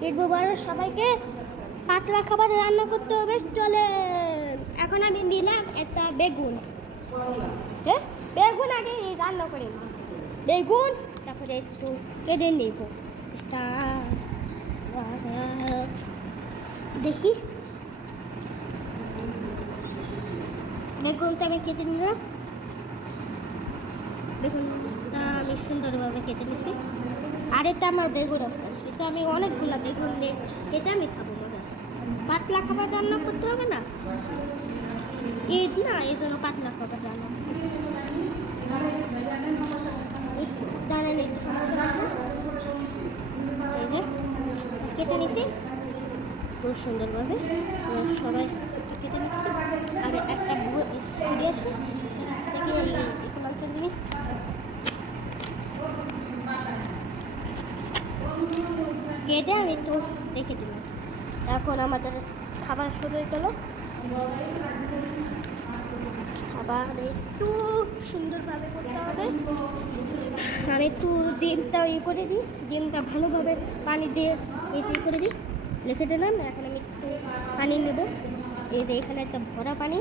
কেটবো বড় সবাইকে পাতলা খাবার রান্না করতে হবে চলে। এখন আমি নিলাম একটা বেগুন, হ্যাঁ বেগুন আগে রান্না করে বেগুন, তারপরে একটু কেটে নেব। দেখি বেগুনটা আমি কেটে নিলাম, বেগুনটা আমি সুন্দরভাবে কেটে নিচ্ছি। আরেকটা আমার বেগুন আছে, সেটা আমি অনেকগুলো বেগুন দিয়ে কেটে আমি খাবো। মজা পাতলা খাবার রান্না করতে হবে না, ঈদ না, এই জন্য পাতলা খাবার রান্না দাঁড়ান একটু সমস্যা আছে। এই যে কেটে নিচ্ছি খুব সুন্দরভাবে, সবাই কেটে নিচ্ছি। আর একটা ছুরি আছে থেকে একটু মাংস দিবি। কেটে আমি একটু রেখে দিলাম। এখন আমাদের খাবার শুরু হয়ে গেল। খাবার একটু সুন্দরভাবে করতে হবে। আমি একটু ডিমটা করে দিই, ডিমটা ভালোভাবে পানি দিয়ে করে দিই, লিখে দিলাম। এখন আমি একটু পানি নেব, এই যে এখানে একটা ভরা পানি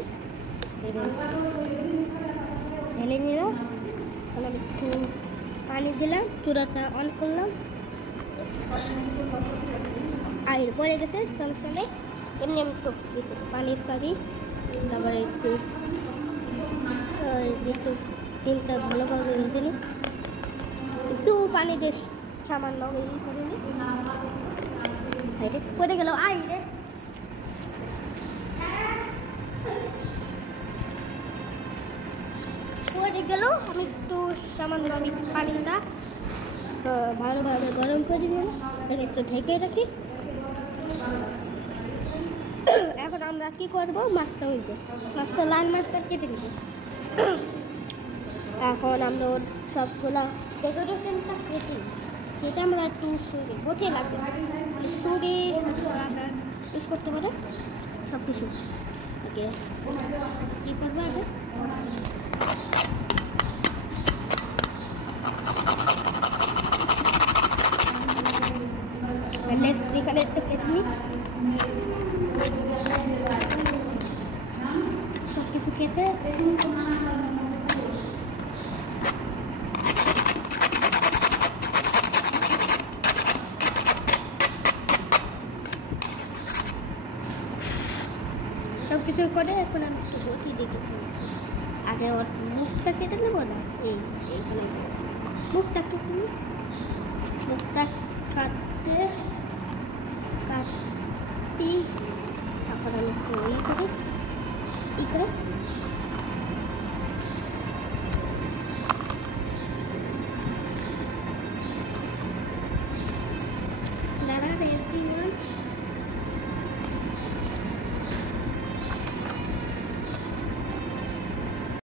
ঢেলে নিলাম। এখন আমি একটু পানি দিলাম, চূড়াটা অন করলাম, আয়ের পরে গেছে সমস্যা নেই। এমনি আমি তো পানির পানি, তারপরে একটু ডিমটা ভালোভাবে রেখে নিই, একটু পানি দিয়ে সামান্য করে নিই। পড়ে গেল আইরে, পড়ে গেল। আমি একটু সামান্য পানিটা ভালোভাবে গরম করে দিলাম, একটু ঢেকে রাখি। এখন আমরা কি করবো, মাছটা উঠবো, মাছটা লাল মাছটা কেটে নেব। এখন আমরা ওর সবগুলো ডেকোরেশনটা কেটে সেটা আমরা একটু গোছিয়ে লাগবে, সুরি আমরা ইউজ করতে পারে সব কিছু। ওকে কী করবো আগে, এখানে একটু কেটে নিই, সব কিছু কেটে সব কিছু করে এখন আমি একটু বসিয়ে দিতে। আগে ওর মুখটা কেটে নেবো না, এইখানে মুখটা কেটে নিই, মুখটা কাটতে তারপর আমি একটু করে